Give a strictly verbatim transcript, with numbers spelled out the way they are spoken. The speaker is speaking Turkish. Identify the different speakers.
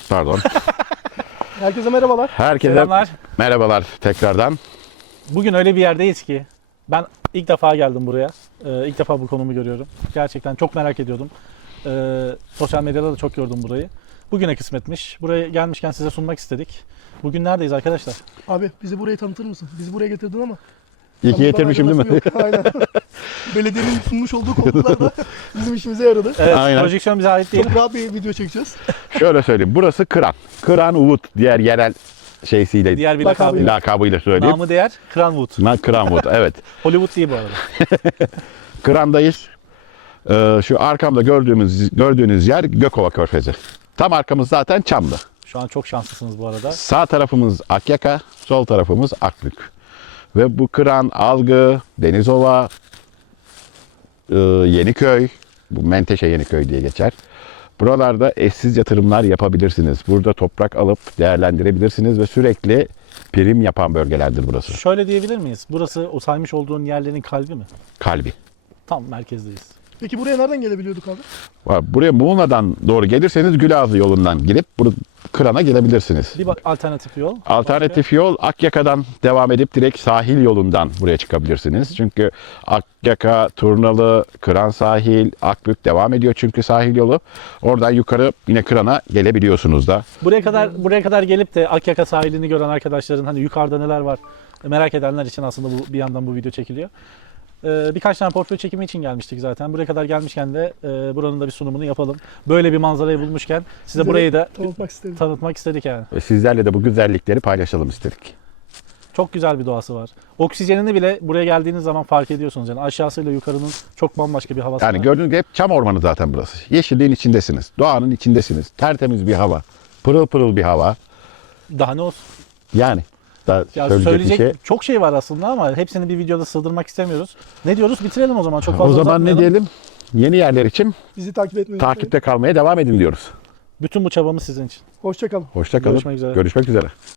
Speaker 1: Pardon.
Speaker 2: Herkese merhabalar.
Speaker 1: Herkese
Speaker 3: Selamlar.
Speaker 1: merhabalar tekrardan.
Speaker 3: Bugün öyle bir yerdeyiz ki ben ilk defa geldim buraya. Ee, ilk defa bu konumu görüyorum. Gerçekten çok merak ediyordum. Ee, sosyal medyada da çok gördüm burayı. Bugüne kısmetmiş. Buraya gelmişken size sunmak istedik. Bugün neredeyiz arkadaşlar?
Speaker 2: Abi bizi buraya tanıtır mısın? Bizi buraya getirdin ama.
Speaker 1: İyi ki
Speaker 2: tanıtma
Speaker 1: getirmişim değil mi?
Speaker 2: alakası yok. Aynen. Belediyenin sunmuş olduğu koltuklar da bizim işimize yaradı.
Speaker 3: Evet,
Speaker 1: Aynen.
Speaker 3: projeksiyon bize ait değil.
Speaker 2: Çok rahat bir video çekeceğiz.
Speaker 1: Şöyle söyleyeyim. Burası Kıran. Kıran Wood diğer yerel şeysiyle,
Speaker 3: Diğer bir
Speaker 2: Lakabı.
Speaker 3: lakabı.
Speaker 1: lakabıyla söyleyeyim.
Speaker 3: Namı değer Cranwood.
Speaker 1: Na Kıran Wood. Evet.
Speaker 3: Hollywood değil bu arada.
Speaker 1: Kıran'dayız. Ee, şu arkamda gördüğümüz gördüğünüz yer Gökova Körfezi. Tam arkamız zaten Çamlı.
Speaker 3: Şu an çok şanslısınız bu arada.
Speaker 1: Sağ tarafımız Akyaka, sol tarafımız Akbük. Ve bu Kıran, Algı, Denizova, e, Yeniköy, bu Menteşe Yeniköy diye geçer. Buralarda eşsiz yatırımlar yapabilirsiniz. Burada toprak alıp değerlendirebilirsiniz ve sürekli prim yapan bölgelerdir burası.
Speaker 3: Şöyle diyebilir miyiz? Burası o saymış olduğun yerlerin kalbi mi?
Speaker 1: Kalbi.
Speaker 3: Tam merkezdeyiz.
Speaker 2: Peki buraya nereden gelebiliyorduk abi?
Speaker 1: Var. Buraya Muğla'dan doğru gelirseniz Gülazlı yolundan girip bunu Kıran'a gelebilirsiniz.
Speaker 3: Bir bak alternatif yol.
Speaker 1: Alternatif yol Akyaka'dan devam edip direkt sahil yolundan buraya çıkabilirsiniz. Çünkü Akyaka, Turnalı, Kıran sahil, Akbük devam ediyor çünkü sahil yolu. Oradan yukarı yine Kıran'a gelebiliyorsunuz da.
Speaker 3: Buraya kadar buraya kadar gelip de Akyaka sahilini gören arkadaşların hani yukarıda neler var merak edenler için aslında bu bir yandan bu video çekiliyor. Ee, birkaç tane portföy çekimi için gelmiştik zaten. Buraya kadar gelmişken de e, buranın da bir sunumunu yapalım. Böyle bir manzarayı bulmuşken size
Speaker 2: Bize
Speaker 3: burayı da
Speaker 2: tanıtmak istedim.
Speaker 3: tanıtmak istedik yani.
Speaker 1: Ve sizlerle de bu güzellikleri paylaşalım istedik.
Speaker 3: Çok güzel bir doğası var. Oksijenini bile buraya geldiğiniz zaman fark ediyorsunuz. Yani aşağısıyla yukarının çok bambaşka bir havası
Speaker 1: Yani
Speaker 3: var.
Speaker 1: gördüğünüz gibi hep çam ormanı zaten burası. Yeşilliğin içindesiniz. Doğanın içindesiniz. Tertemiz bir hava. Pırıl pırıl bir hava.
Speaker 3: Daha ne olsun?
Speaker 1: Yani daha
Speaker 3: Ya
Speaker 1: söyleyecek,
Speaker 3: söyleyecek
Speaker 1: bir şey.
Speaker 3: çok şey var aslında ama hepsini bir videoda sığdırmak istemiyoruz. Ne diyoruz? Bitirelim o zaman. Çok fazla
Speaker 1: O zaman ne
Speaker 3: uzatmayalım.
Speaker 1: diyelim? Yeni yerler için
Speaker 2: Bizi takip etmeyi
Speaker 1: takipte kalmaya devam edin diyoruz.
Speaker 3: Bütün bu çabamız sizin için.
Speaker 2: Hoşça kalın.
Speaker 1: Hoşça kalın.
Speaker 3: Görüşmek üzere.
Speaker 1: Görüşmek üzere.